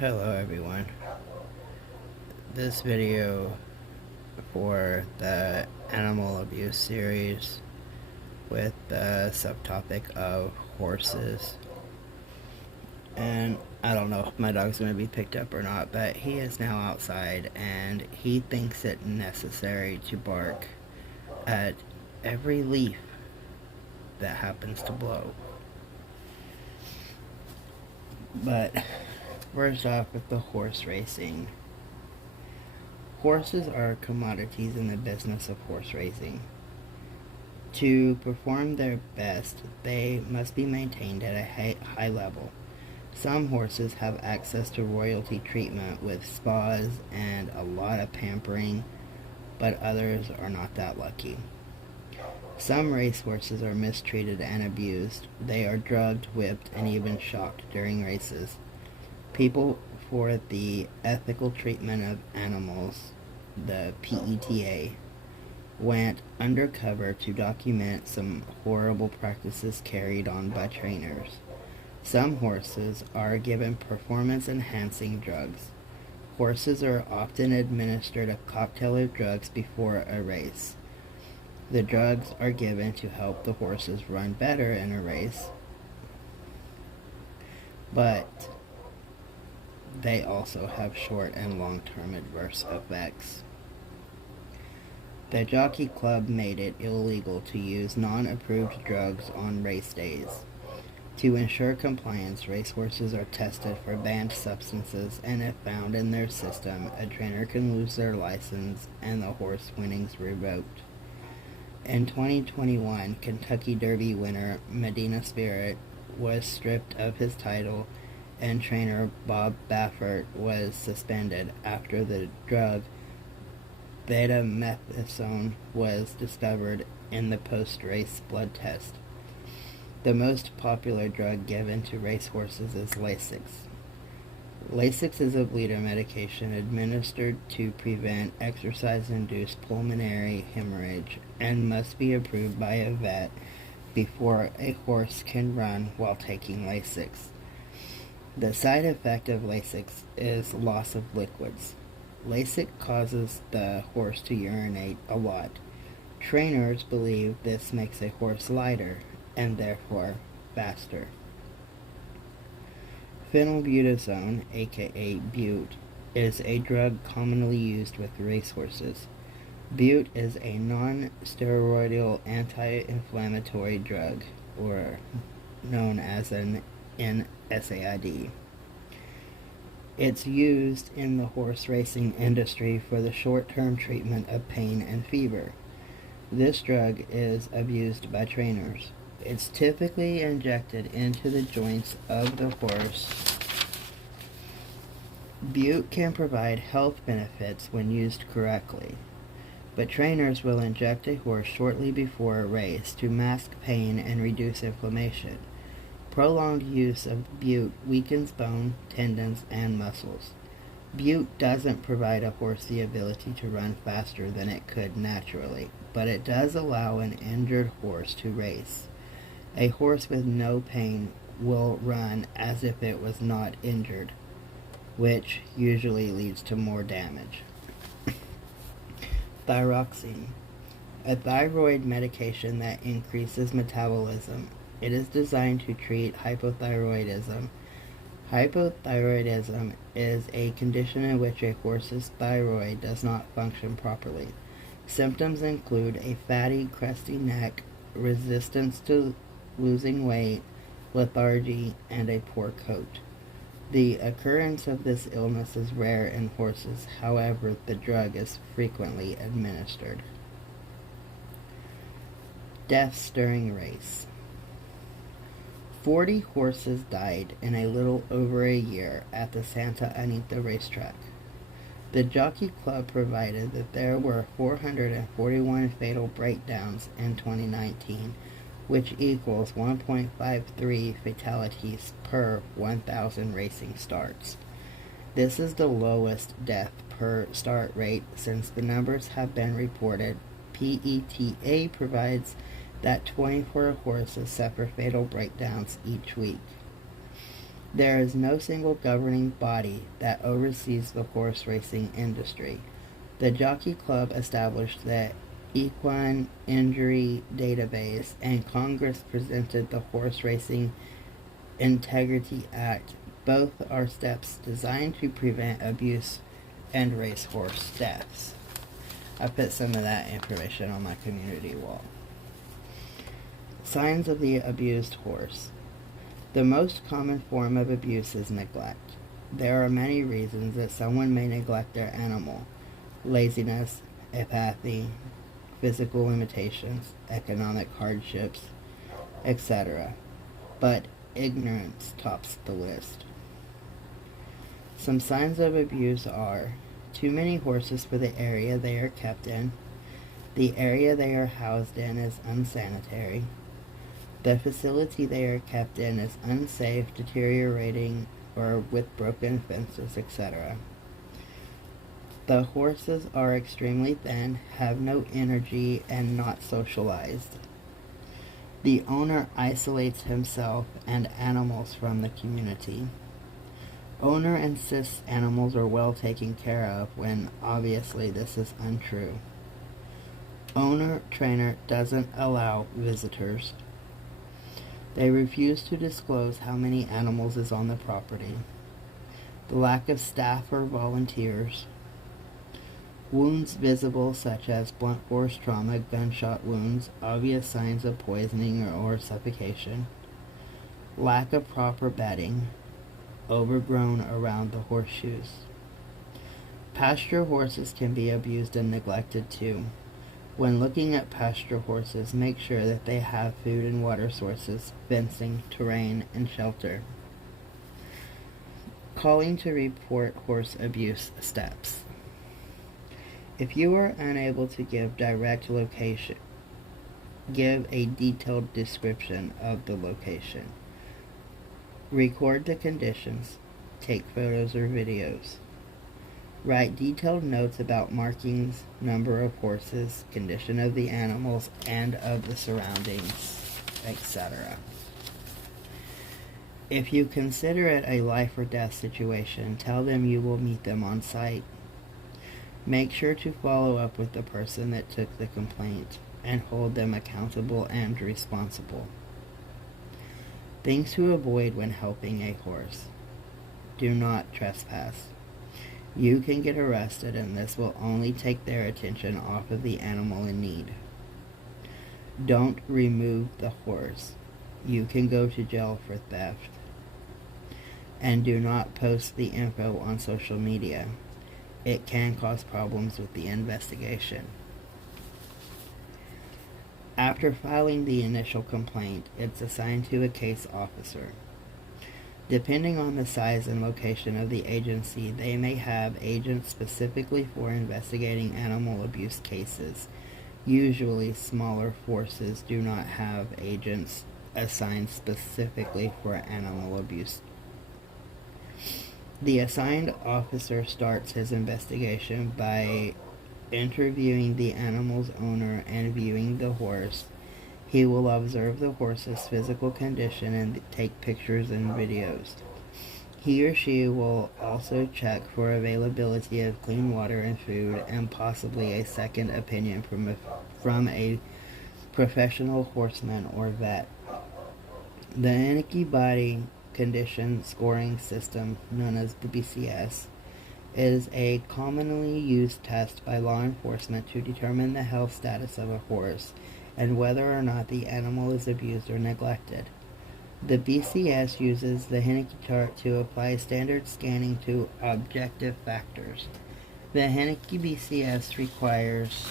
Hello everyone. This video for the animal abuse series with the subtopic of horses. And I don't know if my dog's going to be picked up or not, but he is now outside and he thinks it necessary to bark at every leaf that happens to blow. But first off, with the horse racing. Horses are commodities in the business of horse racing. To perform their best, they must be maintained at a high level. Some horses have access to royalty treatment with spas and a lot of pampering, but others are not that lucky. Some racehorses are mistreated and abused. They are drugged, whipped, and even shocked during races. People for the Ethical Treatment of Animals, the PETA, went undercover to document some horrible practices carried on by trainers. Some horses are given performance-enhancing drugs. Horses are often administered a cocktail of drugs before a race. The drugs are given to help the horses run better in a race, but they also have short and long-term adverse effects. The Jockey Club made it illegal to use non-approved drugs on race days. To ensure compliance, racehorses are tested for banned substances, and if found in their system, a trainer can lose their license and the horse winnings revoked. In 2021, Kentucky Derby winner Medina Spirit was stripped of his title, and trainer Bob Baffert was suspended after the drug betamethasone was discovered in the post-race blood test. The most popular drug given to racehorses is Lasix. Lasix is a bleeder medication administered to prevent exercise-induced pulmonary hemorrhage and must be approved by a vet before a horse can run while taking Lasix. The side effect of Lasix is loss of liquids. Lasix causes the horse to urinate a lot. Trainers believe this makes a horse lighter and therefore faster. Phenylbutazone, aka Bute, is a drug commonly used with racehorses. Bute is a non-steroidal anti-inflammatory drug, or known as an NSAID. It's used in the horse racing industry for the short-term treatment of pain and fever. This drug is abused by trainers. It's typically injected into the joints of the horse. Bute can provide health benefits when used correctly, but trainers will inject a horse shortly before a race to mask pain and reduce inflammation. Prolonged use of Bute weakens bone, tendons, and muscles. Bute doesn't provide a horse the ability to run faster than it could naturally, but it does allow an injured horse to race. A horse with no pain will run as if it was not injured, which usually leads to more damage. Thyroxine, a thyroid medication that increases metabolism. It is designed to treat hypothyroidism. Hypothyroidism is a condition in which a horse's thyroid does not function properly. Symptoms include a fatty, crusty neck, resistance to losing weight, lethargy, and a poor coat. The occurrence of this illness is rare in horses, however, the drug is frequently administered. Deaths during race. 40 horses died in a little over a year at the Santa Anita racetrack. The Jockey Club provided that there were 441 fatal breakdowns in 2019, which equals 1.53 fatalities per 1,000 racing starts. This is the lowest death per start rate since the numbers have been reported. PETA provides that 24 horses suffer fatal breakdowns each week. There is no single governing body that oversees the horse racing industry. The Jockey Club established the Equine Injury Database, and Congress presented the Horse Racing Integrity Act. Both are steps designed to prevent abuse and racehorse deaths. I put some of that information on my community wall. Signs of the abused horse. The most common form of abuse is neglect. There are many reasons that someone may neglect their animal: laziness, apathy, physical limitations, economic hardships, etc. But ignorance tops the list. Some signs of abuse are too many horses for the area they are kept in, the area they are housed in is unsanitary, the facility they are kept in is unsafe, deteriorating, or with broken fences, etc. The horses are extremely thin, have no energy, and not socialized. The owner isolates himself and animals from the community. Owner insists animals are well taken care of when obviously this is untrue. Owner-trainer doesn't allow visitors. They refuse to disclose how many animals is on the property. The lack of staff or volunteers. Wounds visible such as blunt force trauma, gunshot wounds, obvious signs of poisoning or suffocation. Lack of proper bedding. Overgrown around the horseshoes. Pasture horses can be abused and neglected too. When looking at pasture horses, make sure that they have food and water sources, fencing, terrain, and shelter. Calling to report horse abuse steps. If you are unable to give direct location, give a detailed description of the location. Record the conditions. Take photos or videos. Write detailed notes about markings, number of horses, condition of the animals, and of the surroundings, etc. If you consider it a life or death situation, tell them you will meet them on site. Make sure to follow up with the person that took the complaint and hold them accountable and responsible. Things to avoid when helping a horse. Do not trespass. You can get arrested, and this will only take their attention off of the animal in need. Don't remove the horse. You can go to jail for theft. And do not post the info on social media. It can cause problems with the investigation. After filing the initial complaint, it's assigned to a case officer. Depending on the size and location of the agency, they may have agents specifically for investigating animal abuse cases. Usually, smaller forces do not have agents assigned specifically for animal abuse. The assigned officer starts his investigation by interviewing the animal's owner and viewing the horse. He will observe the horse's physical condition and take pictures and videos. He or she will also check for availability of clean water and food, and possibly a second opinion from a professional horseman or vet. The Hennicky Body Condition Scoring System, known as the BCS, is a commonly used test by law enforcement to determine the health status of a horse and whether or not the animal is abused or neglected. The BCS uses the Hennicky chart to apply standard scanning to objective factors. The Hennicky BCS requires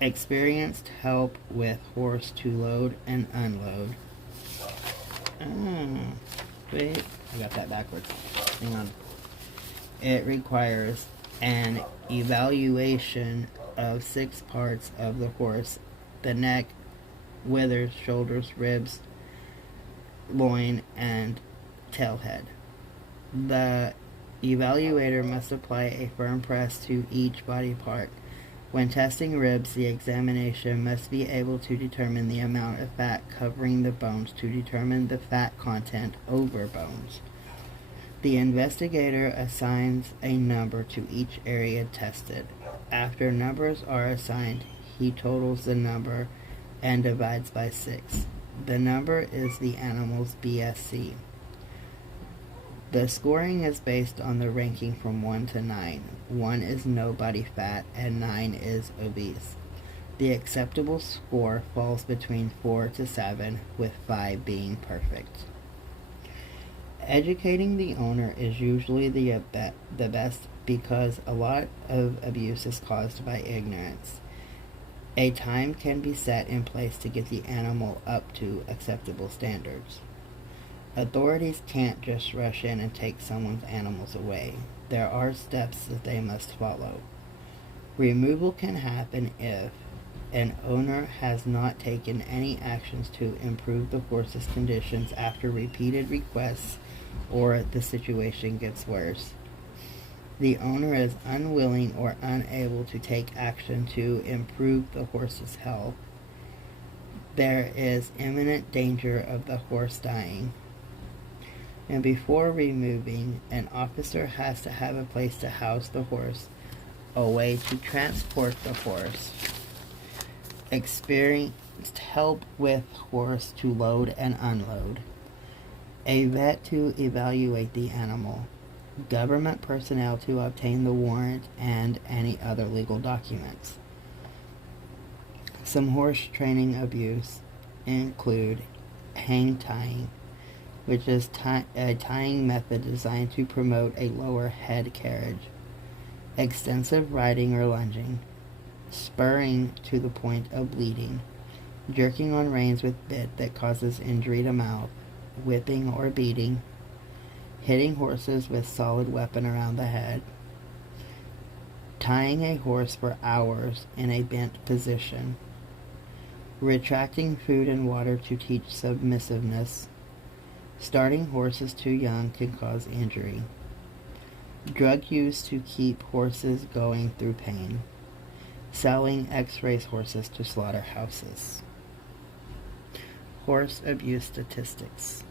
experienced help with horse to load and unload. Wait, I got that backwards. Hang on. It requires an evaluation of 6 parts of the horse: the neck, withers, shoulders, ribs, loin, and tail head. The evaluator must apply a firm press to each body part. When testing ribs, the examination must be able to determine the amount of fat covering the bones to determine the fat content over bones. The investigator assigns a number to each area tested. After numbers are assigned, he totals the number and divides by 6. The number is the animal's BSC. The scoring is based on the ranking from 1 to 9. 1 is no body fat and 9 is obese. The acceptable score falls between 4 to 7, with 5 being perfect. Educating the owner is usually the best because a lot of abuse is caused by ignorance. A time can be set in place to get the animal up to acceptable standards. Authorities can't just rush in and take someone's animals away. There are steps that they must follow. Removal can happen if an owner has not taken any actions to improve the horse's conditions after repeated requests or the situation gets worse. The owner is unwilling or unable to take action to improve the horse's health. There is imminent danger of the horse dying. And before removing, an officer has to have a place to house the horse, a way to transport the horse, experienced help with horse to load and unload, a vet to evaluate the animal, government personnel to obtain the warrant and any other legal documents. Some horse training abuse include hang tying, which is a tying method designed to promote a lower head carriage, extensive riding or lunging, spurring to the point of bleeding, jerking on reins with bit that causes injury to mouth, whipping or beating, hitting horses with solid weapon around the head, tying a horse for hours in a bent position, retracting food and water to teach submissiveness. Starting horses too young can cause injury. Drug use to keep horses going through pain. Selling X-race horses to slaughterhouses. Horse abuse statistics.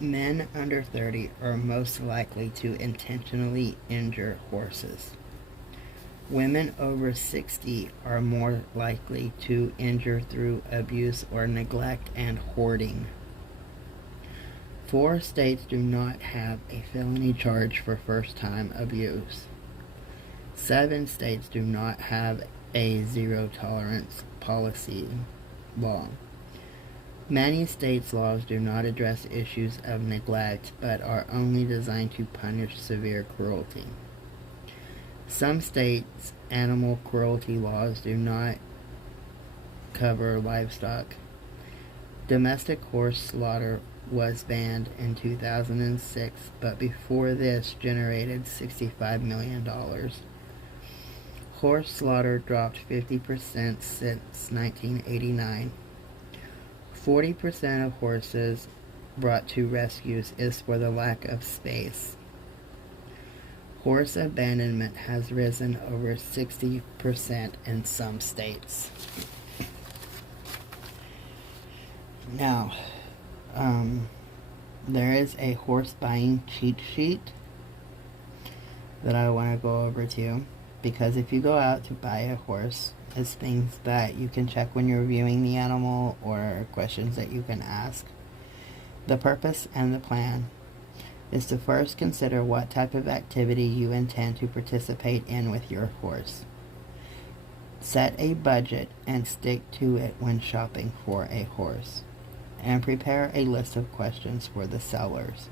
Men under 30 are most likely to intentionally injure horses. Women over 60 are more likely to injure through abuse or neglect and hoarding. 4 states do not have a felony charge for first-time abuse. 7 states do not have a zero-tolerance policy law. Many states' laws do not address issues of neglect, but are only designed to punish severe cruelty. Some states' animal cruelty laws do not cover livestock. Domestic horse slaughter was banned in 2006, but before this generated $65 million. Horse slaughter dropped 50% since 1989. 40% of horses brought to rescues is for the lack of space. Horse abandonment has risen over 60% in some states. Now, there is a horse buying cheat sheet that I want to go over to you, because if you go out to buy a horse, it's things that you can check when you're viewing the animal or questions that you can ask. The purpose and the plan is to first consider what type of activity you intend to participate in with your horse. Set a budget and stick to it when shopping for a horse. And prepare a list of questions for the sellers.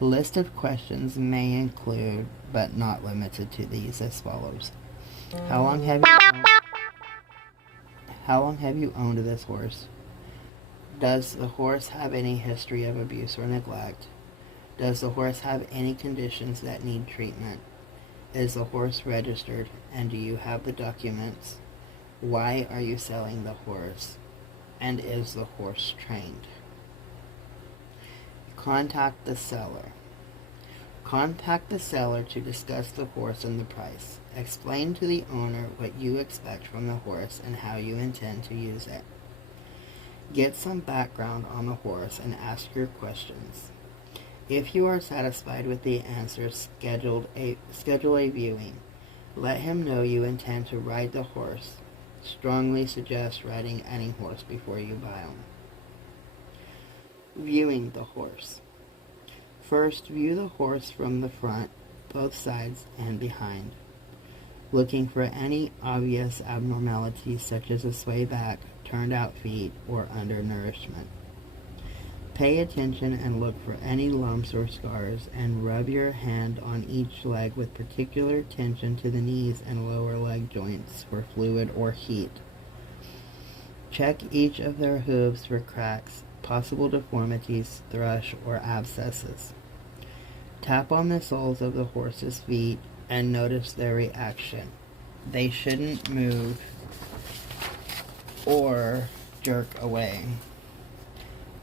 List of questions may include, but not limited to, these as follows. How long have you owned this horse? Does the horse have any history of abuse or neglect? Does the horse have any conditions that need treatment? Is the horse registered, and do you have the documents? Why are you selling the horse? And is the horse trained? Contact the seller. Contact the seller to discuss the horse and the price. Explain to the owner what you expect from the horse and how you intend to use it. Get some background on the horse and ask your questions. If you are satisfied with the answers, schedule a viewing. Let him know you intend to ride the horse. Strongly suggest riding any horse before you buy him. Viewing the horse. First, view the horse from the front, both sides, and behind, looking for any obvious abnormalities such as a sway back, turned out feet, or undernourishment. Pay attention and look for any lumps or scars, and rub your hand on each leg with particular attention to the knees and lower leg joints for fluid or heat. Check each of their hooves for cracks, possible deformities, thrush, or abscesses. Tap on the soles of the horse's feet and notice their reaction. They shouldn't move or jerk away.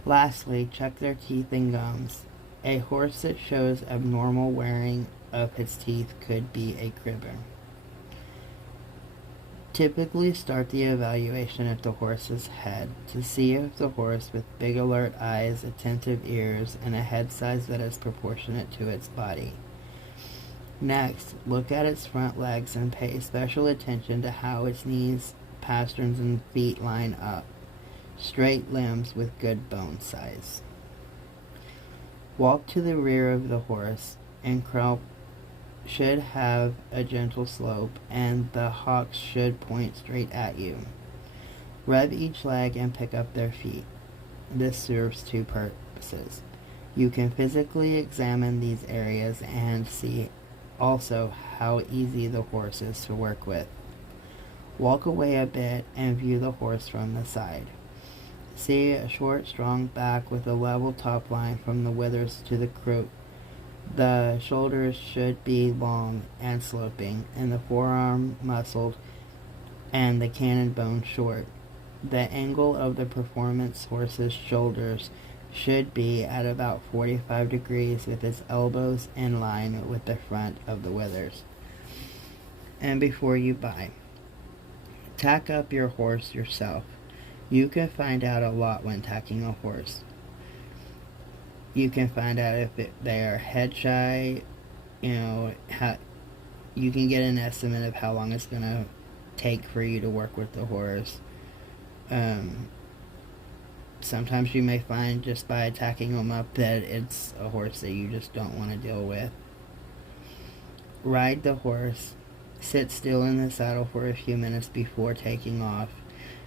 Lastly, check their teeth and gums. A horse that shows abnormal wearing of its teeth could be a cribber. Typically start the evaluation at the horse's head to see if the horse with big alert eyes, attentive ears, and a head size that is proportionate to its body. Next, look at its front legs and pay special attention to how its knees, pasterns, and feet line up. Straight limbs with good bone size. Walk to the rear of the horse, and croup should have a gentle slope, and the hocks should point straight at you. Rub each leg and pick up their feet. This serves two purposes. You can physically examine these areas and see also how easy the horse is to work with. Walk away a bit and view the horse from the side. See a short, strong back with a level top line from the withers to the croup. The shoulders should be long and sloping, and the forearm muscled, and the cannon bone short. The angle of the performance horse's shoulders should be at about 45 degrees with its elbows in line with the front of the withers. And before you buy, tack up your horse yourself. You can find out a lot when tacking a horse. You can find out if they are head shy, you can get an estimate of how long it's going to take for you to work with the horse. Sometimes you may find just by tacking them up that it's a horse that you just don't want to deal with. Ride the horse. Sit still in the saddle for a few minutes before taking off.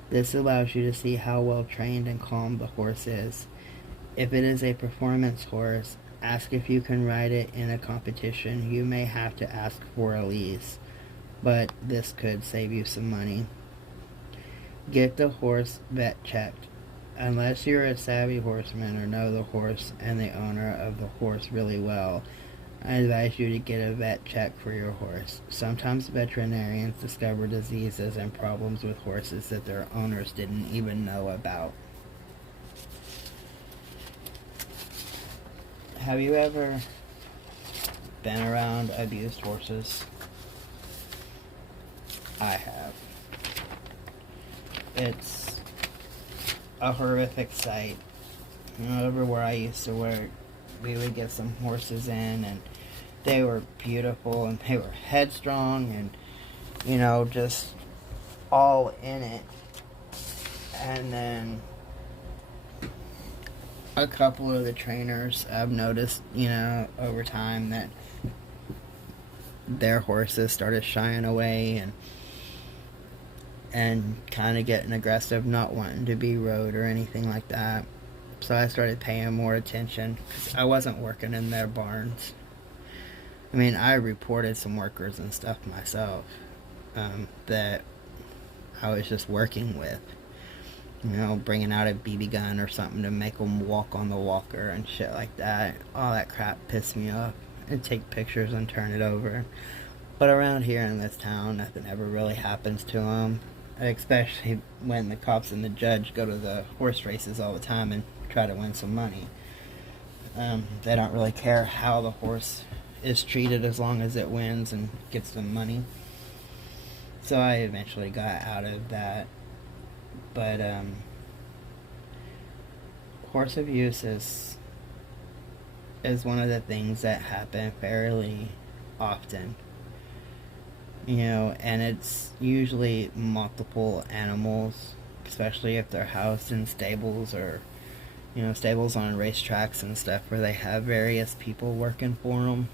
This allows you to see how well trained and calm the horse is. If it is a performance horse, ask if you can ride it in a competition. You may have to ask for a lease, but this could save you some money. Get the horse vet checked. Unless you're a savvy horseman or know the horse and the owner of the horse really well, I advise you to get a vet check for your horse. Sometimes veterinarians discover diseases and problems with horses that their owners didn't even know about. Have you ever been around abused horses? I have. It's a horrific sight. Everywhere I used to work, we would get some horses in, and they were beautiful, and they were headstrong, and just all in it. And then a couple of the trainers, I've noticed, over time that their horses started shying away and kind of getting aggressive, not wanting to be rode or anything like that. So I started paying more attention, because I wasn't working in their barns. I reported some workers and stuff myself that I was just working with. Bringing out a BB gun or something to make them walk on the walker and shit like that. All that crap pissed me off. I'd take pictures and turn it over. But around here in this town, nothing ever really happens to them. Especially when the cops and the judge go to the horse races all the time and try to win some money. They don't really care how the horse is treated as long as it wins and gets the money. So I eventually got out of that. But horse abuse is one of the things that happen fairly often. You know, and it's usually multiple animals, especially if they're housed in stables or, you know, stables on racetracks and stuff where they have various people working for them.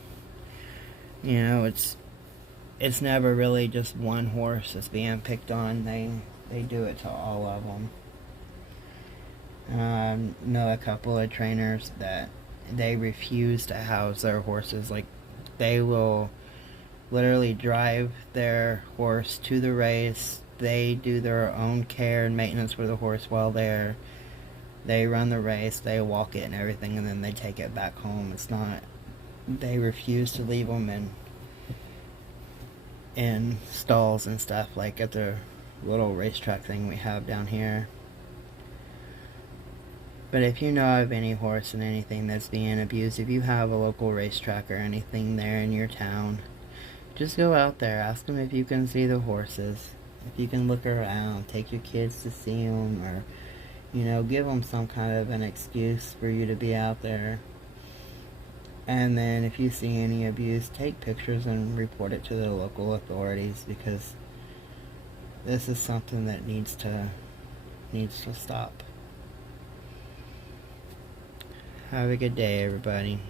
You know, it's never really just one horse that's being picked on. They do it to all of them. Know a couple of trainers that they refuse to house their horses. Like, they will literally drive their horse to the race. They do their own care and maintenance for the horse while there. They run the race, they walk it and everything, and then they take it back home. It's not, they refuse to leave them in stalls and stuff like at the little racetrack thing we have down here. But if you know of any horse and anything that's being abused, if you have a local racetrack or anything there in your town, just go out there, ask them if you can see the horses, if you can look around, take your kids to see them, or, you know, give them some kind of an excuse for you to be out there. And then if you see any abuse, take pictures and report it to the local authorities, because this is something that needs to stop. Have a good day, everybody.